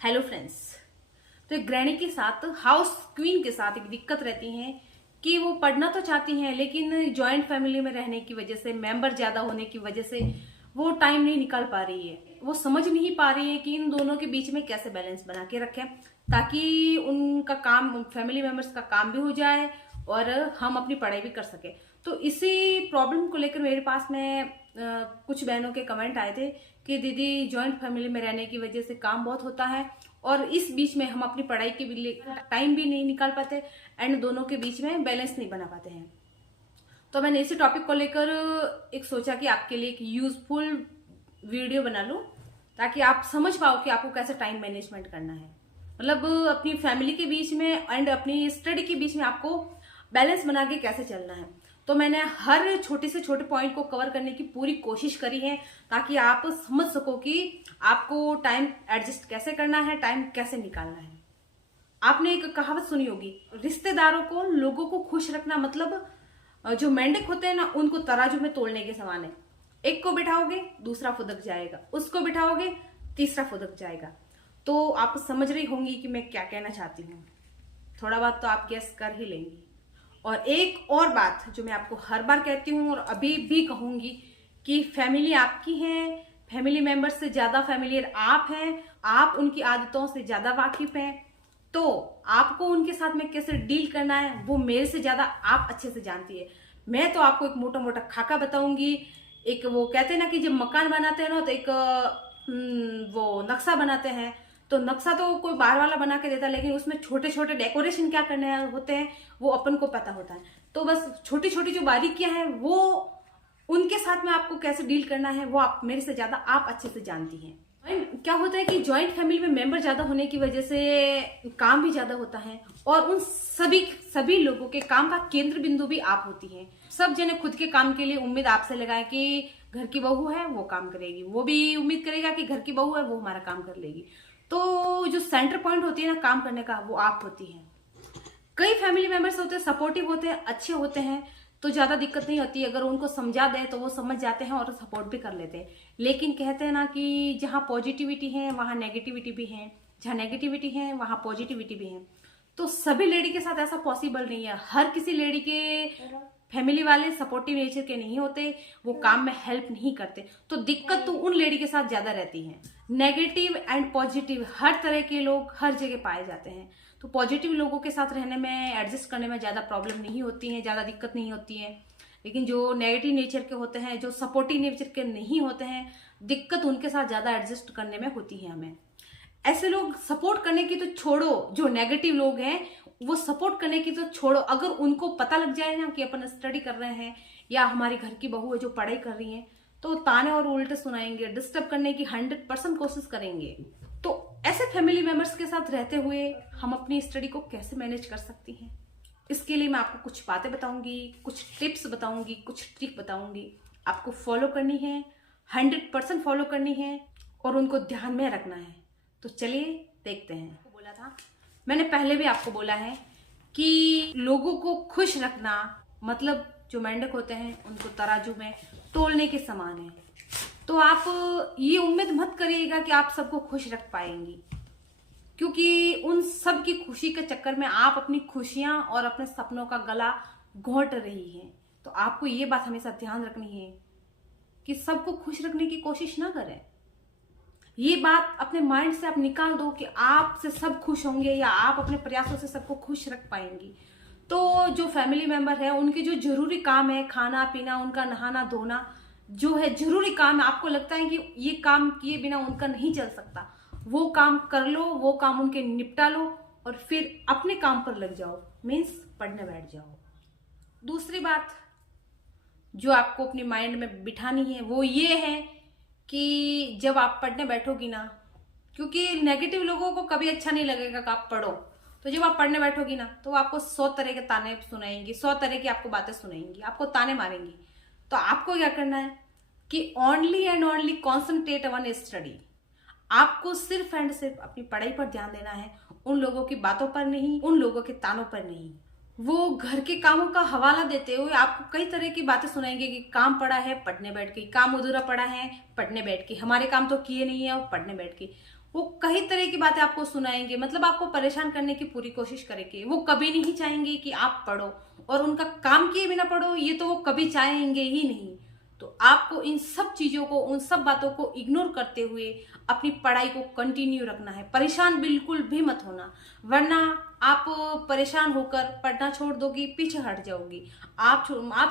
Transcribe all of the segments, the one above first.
Hello friends. तो एक गृहिणी के साथ, हाउस क्वीन के साथ एक दिक्कत रहती है कि वो पढ़ना तो चाहती हैं, लेकिन जॉइंट फैमिली में रहने की वजह से, मेंबर ज्यादा होने की वजह से वो टाइम नहीं निकाल पा रही है। वो समझ नहीं पा रही है कि इन दोनों के बीच में कैसे बैलेंस बना के रखें ताकि उनका काम, फैमिली मेंबर्स का काम भी हो जाए और हम अपनी पढ़ाई भी कर सके। तो इसी प्रॉब्लम को लेकर मेरे पास में कुछ बहनों के कमेंट आए थे कि दीदी, जॉइंट फैमिली में रहने की वजह से काम बहुत होता है और इस बीच में हम अपनी पढ़ाई के लिए टाइम भी नहीं निकाल पाते एंड दोनों के बीच में बैलेंस नहीं बना पाते हैं। तो मैंने इसी टॉपिक को लेकर एक सोचा कि आपके लिए एक यूजफुल वीडियो बना लूं ताकि आप समझ पाओ कि आपको कैसे टाइम मैनेजमेंट करना है। मतलब अपनी फैमिली के बीच में एंड अपनी स्टडी के बीच में आपको बैलेंस बना के कैसे चलना है। तो मैंने हर छोटे से छोटे पॉइंट को कवर करने की पूरी कोशिश करी है ताकि आप समझ सको कि आपको टाइम एडजस्ट कैसे करना है, टाइम कैसे निकालना है। आपने एक कहावत सुनी होगी, रिश्तेदारों को, लोगों को खुश रखना मतलब जो मेंढक होते हैं ना, उनको तराजू में तोलने के समान है। एक को बिठाओगे दूसरा फुदक जाएगा, उसको बिठाओगे तीसरा फुदक जाएगा। तो आप समझ रही होंगी कि मैं क्या कहना चाहती हूँ। थोड़ा बात तो आप गेस कर ही लेंगी। और एक और बात जो मैं आपको हर बार कहती हूँ और अभी भी कहूंगी कि फैमिली आपकी है, फैमिली मेंबर से ज्यादा फैमिलियर आप हैं, आप उनकी आदतों से ज्यादा वाकिफ हैं। तो आपको उनके साथ में कैसे डील करना है वो मेरे से ज्यादा आप अच्छे से जानती है। मैं तो आपको एक मोटा मोटा खाका बताऊंगी। एक वो कहते हैं ना कि जब मकान बनाते हैं ना तो एक वो नक्शा बनाते हैं, तो नक्शा तो कोई बाहर वाला बना के देता है, लेकिन उसमें छोटे छोटे डेकोरेशन क्या करने होते हैं वो अपन को पता होता है। तो बस छोटी छोटी जो बारीकियां हैं वो उनके साथ में आपको कैसे डील करना है वो आप मेरे से ज्यादा आप अच्छे से जानती हैं। क्या होता है कि जॉइंट फैमिली में मेंबर ज्यादा होने की वजह से काम भी ज्यादा होता है और उन सभी लोगों के काम का केंद्र बिंदु भी आप होती हैं। सब जने खुद के काम के लिए उम्मीद आपसे लगाए कि घर की बहू है वो काम करेगी, वो भी उम्मीद करेगा कि घर की बहू है वो हमारा काम कर लेगी। तो जो सेंटर पॉइंट होती है ना काम करने का, वो आप होती हैं। कई फैमिली मेंबर्स होते हैं, सपोर्टिव होते हैं, अच्छे होते हैं, तो ज्यादा दिक्कत नहीं होती। अगर उनको समझा दें तो वो समझ जाते हैं और सपोर्ट भी कर लेते हैं। लेकिन कहते हैं ना कि जहाँ पॉजिटिविटी है वहां नेगेटिविटी भी है, जहाँ नेगेटिविटी है वहां पॉजिटिविटी भी है। तो सभी लेडी के साथ ऐसा पॉसिबल नहीं है। हर किसी लेडी के फैमिली वाले सपोर्टिव नेचर के नहीं होते, वो काम में हेल्प नहीं करते। तो दिक्कत तो उन लेडी के साथ ज्यादा रहती है। नेगेटिव एंड पॉजिटिव हर तरह के लोग हर जगह पाए जाते हैं। तो पॉजिटिव लोगों के साथ रहने में, एडजस्ट करने में ज्यादा प्रॉब्लम नहीं होती है, ज्यादा दिक्कत नहीं होती है। लेकिन जो नेगेटिव नेचर के होते हैं, जो सपोर्टिव नेचर के नहीं होते हैं, दिक्कत उनके साथ ज्यादा एडजस्ट करने में होती है हमें। ऐसे लोग सपोर्ट करने की तो छोड़ो, जो नेगेटिव लोग हैं वो सपोर्ट करने की तो छोड़ो, अगर उनको पता लग जाए ना कि अपन स्टडी कर रहे हैं या हमारी घर की बहू है जो पढ़ाई कर रही है, तो ताने और उल्टे सुनाएंगे, डिस्टर्ब करने की 100% कोशिश करेंगे। तो ऐसे फैमिली मेंबर्स के साथ रहते हुए हम अपनी स्टडी को कैसे मैनेज कर सकती हैं, इसके लिए मैं आपको कुछ बातें बताऊंगी, कुछ टिप्स बताऊंगी, कुछ ट्रिक बताऊंगी। आपको फॉलो करनी है, 100% फॉलो करनी है और उनको ध्यान में रखना है। तो चलिए देखते हैं। बोला था मैंने, पहले भी आपको बोला है कि लोगों को खुश रखना मतलब जो मेंढक होते हैं उनको तराजू में तोलने के समान है। तो आप ये उम्मीद मत करिएगा कि आप सबको खुश रख पाएंगी, क्योंकि उन सब की खुशी के चक्कर में आप अपनी खुशियां और अपने सपनों का गला घोंट रही हैं। तो आपको ये बात हमेशा ध्यान रखनी है कि सबको खुश रखने की कोशिश ना करें। ये बात अपने माइंड से आप निकाल दो कि आपसे सब खुश होंगे या आप अपने प्रयासों से सबको खुश रख पाएंगी। तो जो फैमिली मेंबर है उनके जो जरूरी काम है, खाना पीना, उनका नहाना धोना जो है जरूरी काम है, आपको लगता है कि ये काम किए बिना उनका नहीं चल सकता, वो काम कर लो, वो काम उनके निपटा लो और फिर अपने काम पर लग जाओ, मीन्स पढ़ने बैठ जाओ। दूसरी बात जो आपको अपनी माइंड में बिठानी है वो ये है कि जब आप पढ़ने बैठोगी ना, क्योंकि नेगेटिव लोगों को कभी अच्छा नहीं लगेगा कि आप पढ़ो, तो जब आप पढ़ने बैठोगी ना तो आपको 100 तरह के ताने सुनाएंगी, 100 तरह की आपको बातें सुनाएंगी, आपको ताने मारेंगी। तो आपको क्या करना है कि only and only concentrate on study. आपको सिर्फ एंड सिर्फ अपनी पढ़ाई पर ध्यान देना है, उन लोगों की बातों पर नहीं, उन लोगों के तानों पर नहीं। वो घर के कामों का हवाला देते हुए आपको कई तरह की बातें सुनाएंगे कि काम पड़ा है पढ़ने बैठ के, काम अधूरा पड़ा है पढ़ने बैठ के, हमारे काम तो किए नहीं है और पढ़ने बैठ के। वो कई तरह की बातें आपको सुनाएंगे, मतलब आपको परेशान करने की पूरी कोशिश करेंगे। वो कभी नहीं चाहेंगे कि आप पढ़ो, और उनका काम किए बिना पढ़ो ये तो वो कभी चाहेंगे ही नहीं। तो आपको इन सब चीजों को, उन सब बातों को इग्नोर करते हुए अपनी पढ़ाई को कंटिन्यू रखना है। परेशान बिल्कुल भी मत होना, वरना आप परेशान होकर पढ़ना छोड़ दोगी, पीछे हट जाओगी। आप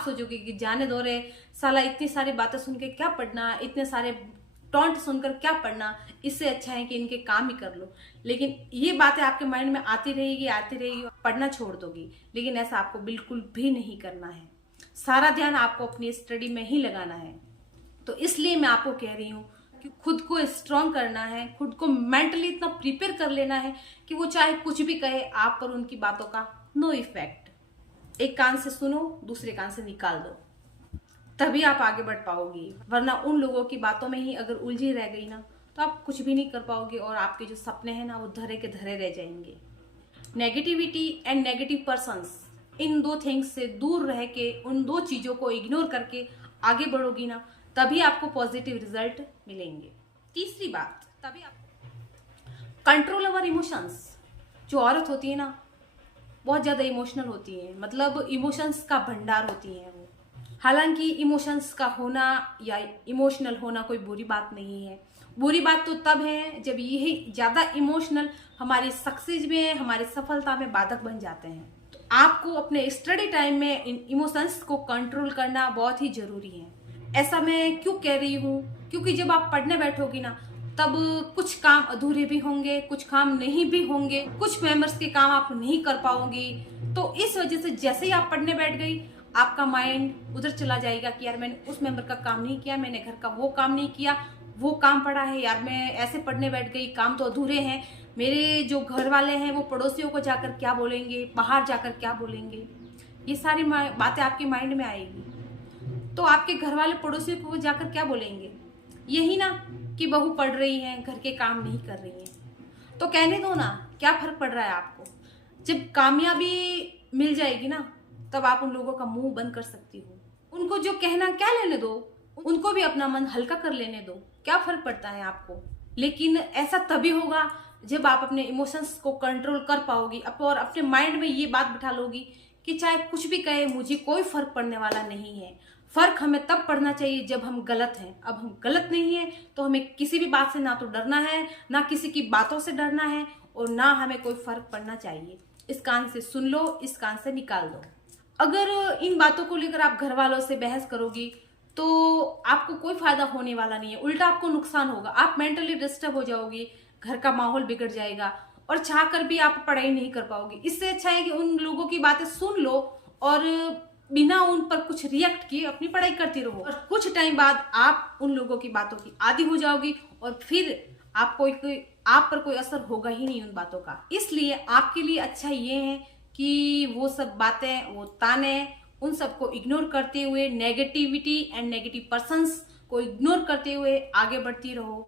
सोचोगे कि जाने दो रे साला, इतनी सारी बातें सुन के क्या पढ़ना, इतने सारे टॉन्ट सुनकर क्या पढ़ना, इससे अच्छा है कि इनके काम ही कर लो। लेकिन ये बातें आपके माइंड में आती रहेगी, पढ़ना छोड़ दोगी। लेकिन ऐसा आपको बिल्कुल भी नहीं करना है। सारा ध्यान आपको अपनी स्टडी में ही लगाना है। तो इसलिए मैं आपको कह रही हूँ कि खुद को स्ट्रांग करना है, खुद को मेंटली इतना प्रिपेयर कर लेना है कि वो चाहे कुछ भी कहे, आप पर उनकी बातों का नो इफेक्ट। एक कान से सुनो, दूसरे कान से निकाल दो, तभी आप आगे बढ़ पाओगी। वरना उन लोगों की बातों में ही अगर उलझी रह गई ना, तो आप कुछ भी नहीं कर पाओगे, और आपके जो सपने हैं ना वो धरे के धरे रह जाएंगे। नेगेटिविटी एंड नेगेटिव पर्सन्स, इन दो थिंग्स से दूर रह के, उन दो चीजों को इग्नोर करके आगे बढ़ोगी ना, तभी आपको पॉजिटिव रिजल्ट मिलेंगे। तीसरी बात, तभी आप कंट्रोल ओवर इमोशंस। जो औरत होती है ना, बहुत ज्यादा इमोशनल होती है, मतलब इमोशंस का भंडार होती है वो। हालांकि इमोशंस का होना या इमोशनल होना कोई बुरी बात नहीं है। बुरी बात तो तब है जब यही ज्यादा इमोशनल हमारी सक्सेस में, हमारी सफलता में बाधक बन जाते हैं। तो आपको अपने स्टडी टाइम में इन इमोशंस को कंट्रोल करना बहुत ही जरूरी है। ऐसा मैं क्यों कह रही हूँ, क्योंकि जब आप पढ़ने बैठोगी ना, तब कुछ काम अधूरे भी होंगे, कुछ काम नहीं भी होंगे, कुछ मेंबर्स के काम आप नहीं कर पाओगी। तो इस वजह से जैसे ही आप पढ़ने बैठ गई, आपका माइंड उधर चला जाएगा कि यार मैंने उस मेंबर का काम नहीं किया, मैंने घर का वो काम नहीं किया, वो काम पड़ा है, यार मैं ऐसे पढ़ने बैठ गई, काम तो अधूरे हैं, मेरे जो घर वाले हैं वो पड़ोसियों को जाकर क्या बोलेंगे, बाहर जाकर क्या बोलेंगे। ये सारी बातें आपके माइंड में आएगी। तो आपके घर वाले पड़ोसियों को जाकर क्या बोलेंगे, यही ना कि बहू पढ़ रही है, घर के काम नहीं कर रही है। तो कहने दो ना, क्या फर्क पड़ रहा है आपको। जब कामयाबी मिल जाएगी ना, तब आप उन लोगों का मुंह बंद कर सकती हो। उनको जो कहना क्या लेने दो, उनको भी अपना मन हल्का कर लेने दो, क्या फर्क पड़ता है आपको। लेकिन ऐसा तभी होगा जब आप अपने इमोशंस को कंट्रोल कर पाओगी और अपने माइंड में ये बात बिठा लोगी कि चाहे कुछ भी कहे, मुझे कोई फर्क पड़ने वाला नहीं है। फर्क हमें तब पड़ना चाहिए जब हम गलत हैं। अब हम गलत नहीं है तो हमें किसी भी बात से ना तो डरना है, ना किसी की बातों से डरना है, और ना हमें कोई फर्क पड़ना चाहिए। इस कान से सुन लो, इस कान से निकाल दो। अगर इन बातों को लेकर आप घर वालों से बहस करोगी तो आपको कोई फायदा होने वाला नहीं है, उल्टा आपको नुकसान होगा। आप मेंटली डिस्टर्ब हो जाओगी, घर का माहौल बिगड़ जाएगा, और चाहकर भी आप पढ़ाई नहीं कर पाओगी। इससे अच्छा है कि उन लोगों की बातें सुन लो और बिना उन पर कुछ रिएक्ट किए अपनी पढ़ाई करती रहो। और कुछ टाइम बाद आप उन लोगों की बातों की आदी हो जाओगी, और फिर आप पर कोई असर होगा ही नहीं उन बातों का। इसलिए आपके लिए अच्छा ये है कि वो सब बातें, वो ताने, उन सबको इग्नोर करते हुए, नेगेटिविटी एंड नेगेटिव पर्संस को इग्नोर करते हुए आगे बढ़ती रहो।